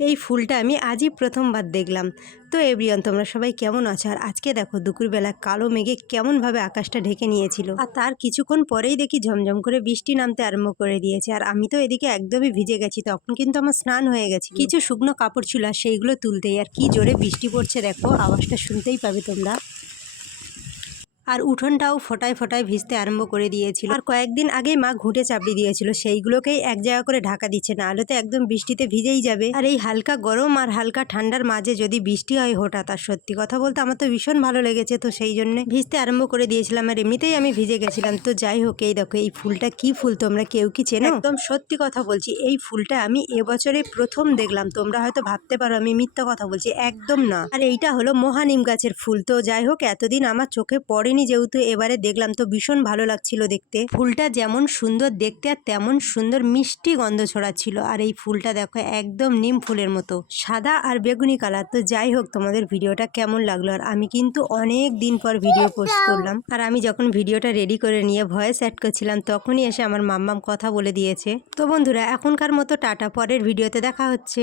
এই ফুলটা আমি আজই প্রথমবার দেখলাম। তো এভরিওয়ান, তোমরা সবাই কেমন আছো? আর আজকে দেখো দুপুরবেলা কালো মেঘে কেমনভাবে আকাশটা ঢেকে নিয়েছিল, আর তার কিছুক্ষণ পরেই দেখি ঝমঝম করে বৃষ্টি নামতে আরম্ভ করে দিয়েছে। আর আমি তো এদিকে একদমই ভিজে গেছি, তখন কিন্তু আমার স্নান হয়ে গেছে। কিছু শুকনো কাপড় ছিল আর সেইগুলো তুলতেই আর কি জোরে বৃষ্টি পড়ছে, দেখো আওয়াজটা শুনতেই পাবে তোমরা। আর উঠোনটাও ফোটায় ফোটায় ভিজতে আরম্ভ করে দিয়েছিল। আর কয়েকদিন আগেই মা ঘুঁটে চাপড়ি দিয়েছিল, সেইগুলোকেই এক জায়গা করে ঢাকা দিচ্ছে, না হলে তো একদম বৃষ্টিতে ভিজেই যাবে। আর এই হালকা গরম আর হালকা ঠান্ডার মাঝে যদি বৃষ্টি হয় হঠাৎ, আর সত্যি কথা বলতে আমার তো ভীষণ ভালো লেগেছে, তো সেই জন্য ভিজতে আরম্ভ করে দিয়েছিলাম। আর এমনিতেই আমি ভিজে গেছিলাম। তো যাই হোক, এই দেখো এই ফুলটা কি ফুল তোমরা কেউ কি চেনো? একদম সত্যি কথা বলছি, এই ফুলটা আমি এবছরে প্রথম দেখলাম। তোমরা হয়তো ভাবতে পারো আমি মিথ্যা কথা বলছি, একদম না। আর এইটা হলো মহানিম গাছের ফুল। তো যাই হোক, এতদিন আমার চোখে পড়েনি, যেহেতু এবারে দেখলাম তো ভীষণ ভালো লাগছিল দেখতে। ফুলটা যেমন সুন্দর দেখতে আর তেমন সুন্দর মিষ্টি গন্ধ ছড়াচ্ছিল। আর এই ফুলটা দেখো একদম নিম ফুলের মতো সাদা আর বেগুনি কালার। তো যাই হোক, তোমাদের ভিডিওটা কেমন লাগলো? আর আমি কিন্তু অনেক দিন পর ভিডিও পোস্ট করলাম। আর আমি যখন ভিডিওটা রেডি করে নিয়ে ভয়েস অ্যাড করছিলাম, তখনই এসে আমার মাম্মাম কথা বলে দিয়েছে। তো বন্ধুরা, এখনকার মতো টাটা, পরের ভিডিওতে দেখা হচ্ছে।